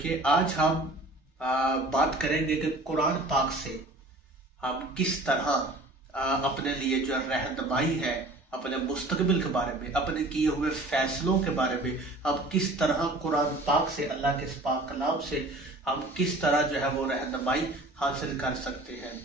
کہ آج ہم بات کریں گے کہ قرآن پاک سے ہم کس طرح اپنے لیے جو رہنمائی ہے، اپنے مستقبل کے بارے میں، اپنے کیے ہوئے فیصلوں کے بارے میں ہم کس طرح قرآن پاک سے، اللہ کے اس پاک کلام سے ہم کس طرح جو ہے وہ رہنمائی حاصل کر سکتے ہیں۔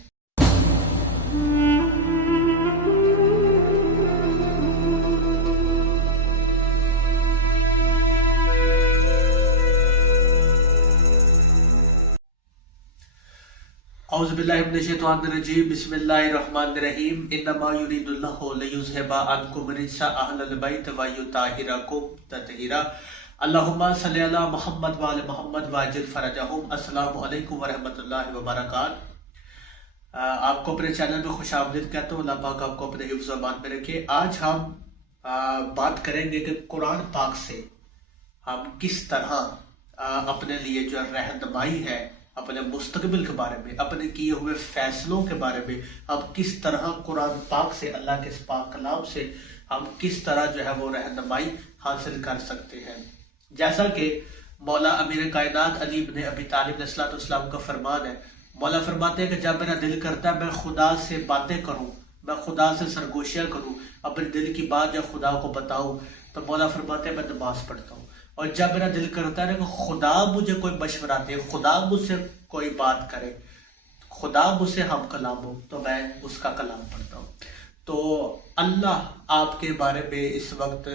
اعوذ باللہ من الشیطان الرجیم، بسم اللہ الرحمن الرحیم۔ انما یرید اللہ لیذھب عنکم الرجس اہل البیت ویطہرکم تطہیرا۔ اللہم صلی علی محمد وعلی محمد وعجل فرجہم۔ السلام علیکم ورحمۃ اللہ وبرکاتہ۔ آپ کو اپنے چینل میں خوش آمدید کہتا ہوں۔ اللہ پاک آپ کو اپنے حفظ و امان میں رکھے۔ آج ہم بات کریں گے کہ قرآن پاک سے ہم کس طرح اپنے لیے جو رہنمائی ہے، اپنے مستقبل کے بارے میں، اپنے کیے ہوئے فیصلوں کے بارے میں ہم کس طرح قرآن پاک سے، اللہ کے اس پاک کلام سے ہم کس طرح جو ہے وہ رہنمائی حاصل کر سکتے ہیں۔ جیسا کہ مولا امیر کائنات علی بن ابی طالب علیہ السلام کا فرمان ہے، مولا فرماتے ہیں کہ جب میرا دل کرتا ہے میں خدا سے باتیں کروں، میں خدا سے سرگوشیاں کروں، اپنے دل کی بات جب خدا کو بتاؤں، تو مولا فرماتے ہیں میں نماز پڑھتا ہوں۔ اور جب میرا دل کرتا ہے کہ خدا مجھے کوئی مشورہ دے، خدا مجھ سے کوئی بات کرے، خدا مجھ سے ہم کلام ہو، تو میں اس کا کلام پڑھتا ہوں۔ تو اللہ آپ کے بارے میں اس وقت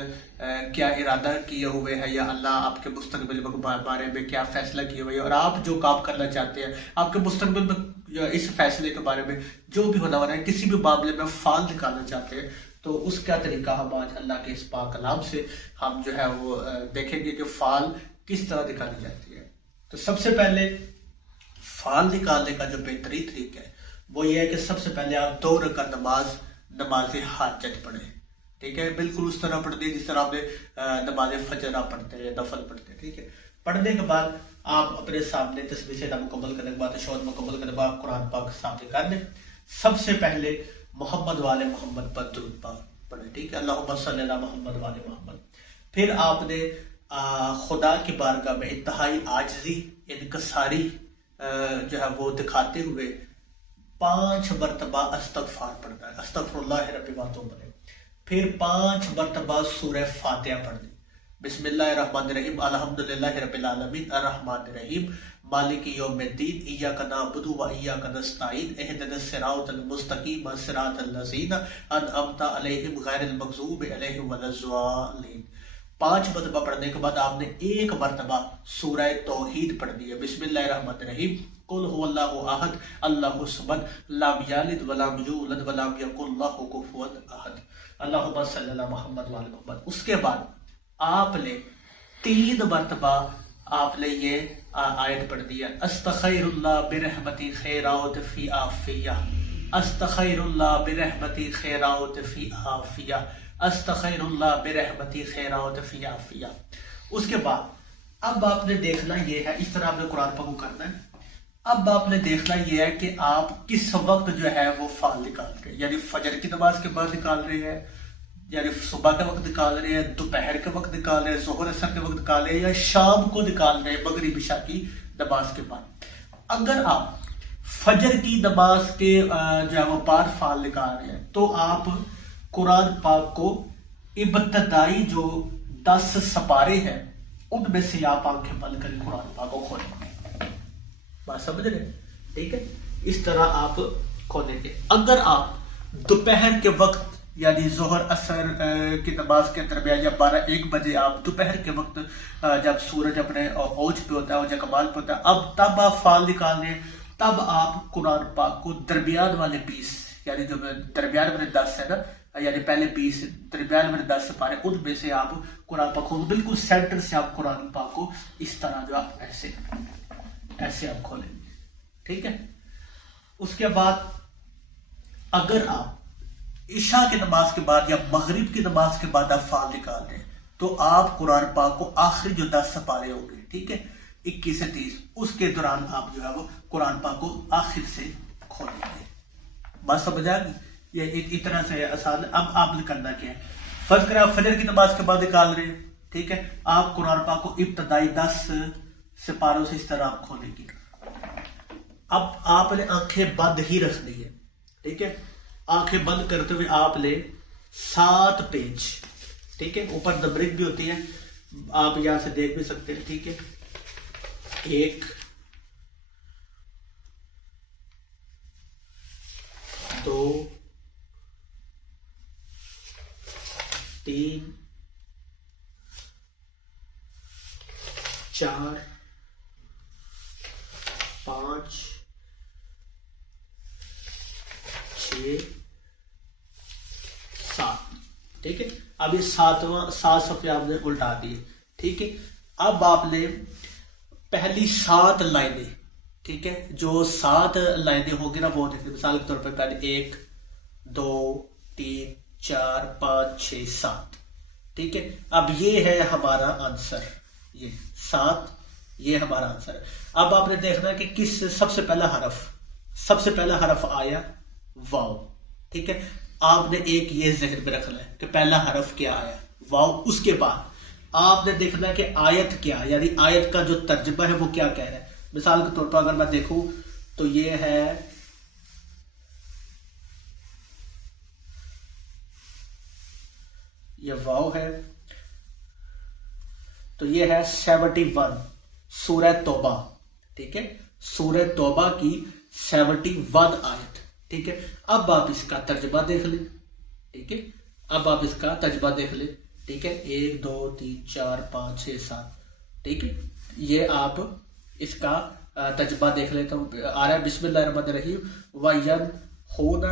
کیا ارادہ کیے ہوئے ہیں، یا اللہ آپ کے مستقبل کے بارے میں کیا فیصلہ کیے ہوئے ہیں، اور آپ جو کام کرنا چاہتے ہیں آپ کے مستقبل میں، اس فیصلے کے بارے میں جو بھی ہونا والا ہے، کسی بھی معاملے میں فال نکالنا چاہتے ہیں، تو اس کا طریقہ ہم آج اللہ کے اس پاک کلام سے ہم جو ہے وہ دیکھیں گے کہ فال کس طرح نکالی جاتی ہے۔ تو سب سے پہلے فال نکالنے کا جو بہترین طریقہ ہے وہ یہ ہے کہ سب سے پہلے آپ 2 رکعت نماز حاجت پڑھیں، ٹھیک ہے، بالکل اس طرح پڑھتے ہیں جس طرح آپ نے نماز فجر آپ پڑھتے ہیں، نفل پڑھتے ہیں، ٹھیک ہے۔ پڑھنے کے بعد آپ اپنے سامنے تسبیح سیدہ مکمل کرنے کے بعد، تشہد مکمل کرنے کے بعد قرآن پاک سامنے کر دیں۔ سب سے پہلے محمد والے محمد پر درود پاک پڑھیں، ٹھیک ہے، اللہم صلی علی محمد والے محمد۔ پھر آپ نے خدا کی بارگاہ میں انتہائی عاجزی، انکساری جو ہے وہ دکھاتے ہوئے 5 مرتبہ استغفار پڑھنا ہے، استغفر اللہ ربی واتوب الیہ۔ پھر 5 مرتبہ سورہ فاتحہ پڑھ دیں۔ بسم اللہ الرحمن الرحیم، الحمدللہ رب العالمین، الرحمن الرحیم، مالک یوم الدین، ایاک نعبد و ایاک نستعین، اہدنا الصراط المستقیم، صراط الذین انعمت علیہم غیر المغضوب علیہم ولا الضالین۔ 5 مرتبہ پڑھنے کے بعد آپ نے 1 مرتبہ سورہ توحید پڑھنی ہے۔ بسم اللہ الرحمن الرحیم، قل هو اللہ احد اللہ الصمد لم یلد ولم یولد ولم یکن لہ کفوا احد، اللہم صلی علی محمد وعلی محمد۔ اس کے بعد آپ نے 3 مرتبہ آپ نے یہ آیت پڑھ دی ہے، استخیر اللہ برحمتی خیرات فی عافیہ، استخیر اللہ برحمتی خیرات فی عافیہ، استخیر اللہ برحمتی خیرات فی عافیہ۔ اس کے بعد اب آپ نے دیکھنا یہ ہے، اس طرح آپ نے قرآن پاک کو کرنا ہے۔ اب آپ نے دیکھنا یہ ہے کہ آپ کس وقت جو ہے وہ فال نکال رہے ہیں، یعنی فجر کی نماز کے بعد نکال رہے ہیں، یعنی صبح کے وقت نکال رہے ہیں، دوپہر کے وقت نکال رہے ہیں، ظہر عصر کے وقت نکال رہے ہیں، یا شام کو نکال رہے ہیں، مغرب عشاء کی نماز کے بعد۔ اگر آپ فجر کی نماز کے جو ہے وہ بعد فال نکال رہے ہیں، تو آپ قرآن پاک کو ابتدائی جو 10 سپارے ہیں ان میں سے آپ آنکھیں بند کر قرآن پاک کو کھولیں، بات سمجھ رہے ہیں، ٹھیک ہے، اس طرح آپ کھولیں گے۔ اگر آپ دوپہر کے وقت یعنی ظہر عصر کی نماز کے درمیان یا 12-1 بجے آپ دوپہر کے وقت جب سورج اپنے عروج پہ ہوتا ہے، اوج کمال پہ ہوتا ہے، اب تب آپ فال نکال لیں، تب آپ قرآن پاک کو درمیان والے 20 یعنی جو درمیان والے 10 ہے نا، یعنی پہلے 20 درمیان والے 10 سپارے، ان میں سے آپ قرآن پاک کو بالکل سینٹر سے آپ قرآن پاک کو اس طرح جو آپ ایسے آپ کھولیں گے، ٹھیک ہے۔ اس کے بعد اگر آپ عشاء کی نماز کے بعد یا مغرب کی نماز کے بعد آپ فال نکال دیں، تو آپ قرآن پاک کو آخری جو 10 سپارے ہوں گے، ٹھیک ہے، 21 سے 30، اس کے دوران آپ جو ہے وہ قرآن پاک کو آخر سے کھولیں گے۔ بات سمجھ آ گئی؟ یہ اتنا سے آسان۔ اب آپ نے کرنا کیا ہے، فرض کریں آپ فجر کی نماز کے بعد نکال رہے ہیں، ٹھیک ہے، آپ قرآن پاک کو ابتدائی 10 سپاروں سے اس طرح آپ کھولیں گے. اب آپ نے آنکھیں بند ہی رکھنی ہے. ٹھیک ہے, آنکھیں بند کرتے ہوئے آپ لے 7 پیج. ٹھیک ہے, اوپر نمبرنگ بھی ہوتی ہے, آپ یہاں سے دیکھ بھی سکتے ہیں. ٹھیک ہے, 1 2 3 4 5 6 7. ٹھیک ہے, اب یہ 7 صفحے آپ نے الٹا دیے. ٹھیک ہے, اب آپ نے پہلی 7 لائنیں, ٹھیک ہے, جو 7 لائنیں ہوگی نا وہ دیکھیں. مثال کے طور پر پہلے 1 2 3 4 5 6 7. ٹھیک ہے, اب یہ ہے ہمارا آنسر, یہ 7, یہ ہمارا آنسر ہے. اب آپ نے دیکھنا کہ کس سب سے پہلا حرف آیا واو. ٹھیک ہے, آپ نے ایک یہ ذہن میں رکھنا ہے کہ پہلا حرف کیا آیا, واو. اس کے بعد آپ نے دیکھنا کہ آیت کیا, یعنی آیت کا جو ترجمہ ہے وہ کیا کہہ رہا ہے. مثال کے طور پر اگر میں دیکھوں تو یہ ہے یہ واو ہے, تو یہ ہے 71 سورہ توبہ. ٹھیک ہے, سورہ توبہ کی 71 آیت. ٹھیک ہے, اب آپ اس کا ترجمہ دیکھ لیں. ٹھیک ہے, اب آپ اس کا ترجمہ دیکھ لیں. ٹھیک ہے, 1 2 3 4 5 6 7. ٹھیک ہے, یہ آپ اس کا ترجمہ دیکھ لیں. تو آ رہا ہے بسم اللہ الرحمن الرحیم وَيَنْهُونَ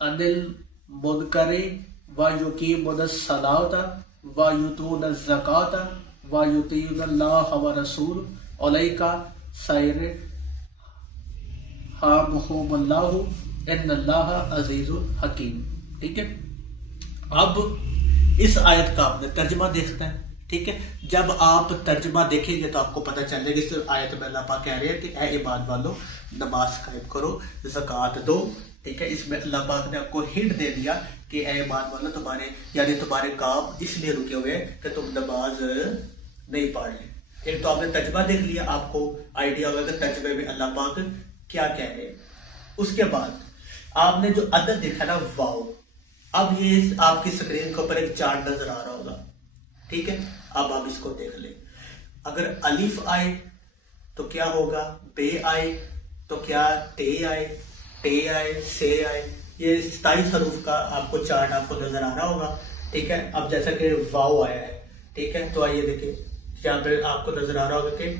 عَنِ الْمُنْكَرِ وَيُقِيمُونَ الصَّلَاةَ وَيُؤْتُونَ الزَّكَاةَ وَيُطِيعُونَ اللَّهَ وَرَسُولَهُ أُولَئِكَ سَيَرْحَمُهُمُ اللَّهُ إِنَّ اللَّهَ عَزِيزٌ حَكِيمٌ. ٹھیک ہے, اب اس آیت کا آپ نے ترجمہ دیکھتا ہے. ٹھیک ہے, جب آپ ترجمہ دیکھیں گے تو آپ کو پتہ چلے گا. اس آیت میں اللہ پاک کہہ رہے ہیں کہ اے ایمان والو نماز قائم کرو, زکوٰۃ دو. ٹھیک ہے, اس میں اللہ پاک نے آپ کو ہنٹ دے دیا کہ اے ایمان والو تمہارے کام اس لیے رکے ہوئے ہیں کہ تم نماز نہیں پڑھ لیں. ایک تو آپ نے ترجمہ دیکھ لیا, آپ کو آئیڈیا ہوگا کہ ترجمے میں اللہ پاک کیا کہہ رہے ہیں. اس کے بعد آپ نے جو عدد دیکھا نا واو, اب یہ آپ کی اسکرین کے اوپر ایک چارٹ نظر آ رہا ہوگا. ٹھیک ہے, اب آپ اس کو دیکھ لیں. اگر الف آئے تو کیا ہوگا, بے آئے تو کیا, ٹے آئے, ٹے آئے, سے آئے. یہ 27 حروف کا آپ کو چارٹ آپ کو نظر آ رہا ہوگا. ٹھیک ہے, اب جیسا کہ واو آیا ہے. ٹھیک ہے, تو آئیے دیکھیں, یہاں پہ آپ کو نظر آ رہا ہوگا کہ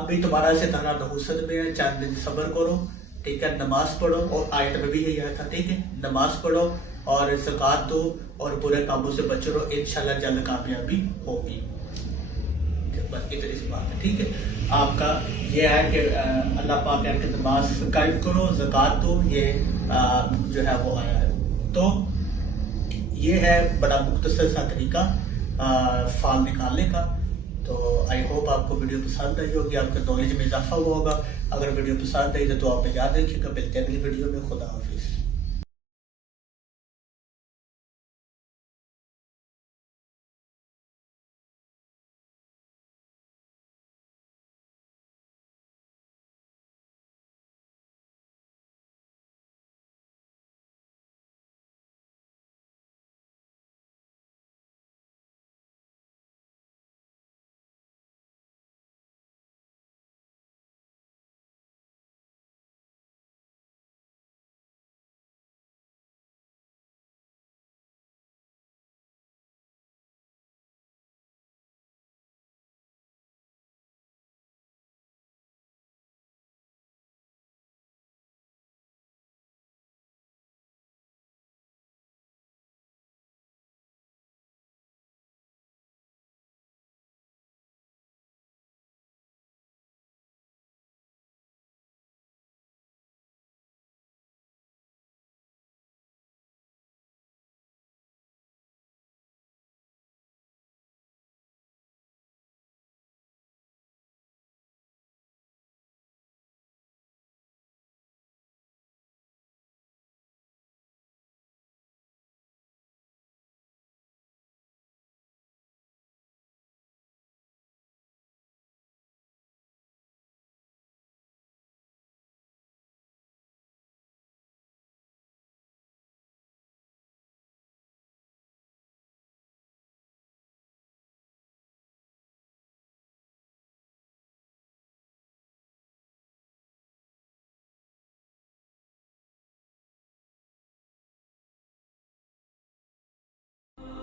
ابھی تمہارا ستارہ نحوست میں ہے, 4 دن صبر کرو. ٹھیک ہے, نماز پڑھو, اور آیت میں بھی یہی آیا تھا. ٹھیک ہے, نماز پڑھو اور زکوٰۃ دو اور برے کاموں سے بچو رہو, انشاءاللہ جلد کامیابی ہوگی. اتنی سی بات ہے. ٹھیک ہے, آپ کا یہ ہے کہ اللہ پاک ہے کہ نماز قائم کرو, زکوٰۃ دو, یہ جو ہے وہ آیا ہے. تو یہ ہے بڑا مختصر سا طریقہ فال نکالنے کا. تو آئی ہوپ آپ کو ویڈیو پسند آئی ہوگی, آپ کے نالج میں اضافہ ہوا ہوگا. اگر ویڈیو پسند آئی تو آپ یاد رکھیے گا. ملتے ہیں اگلی ویڈیو میں. خدا حافظ.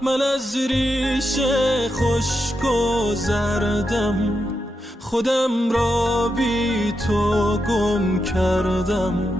من از ریشه خشک و زردم، خودم را بی تو گم کردم.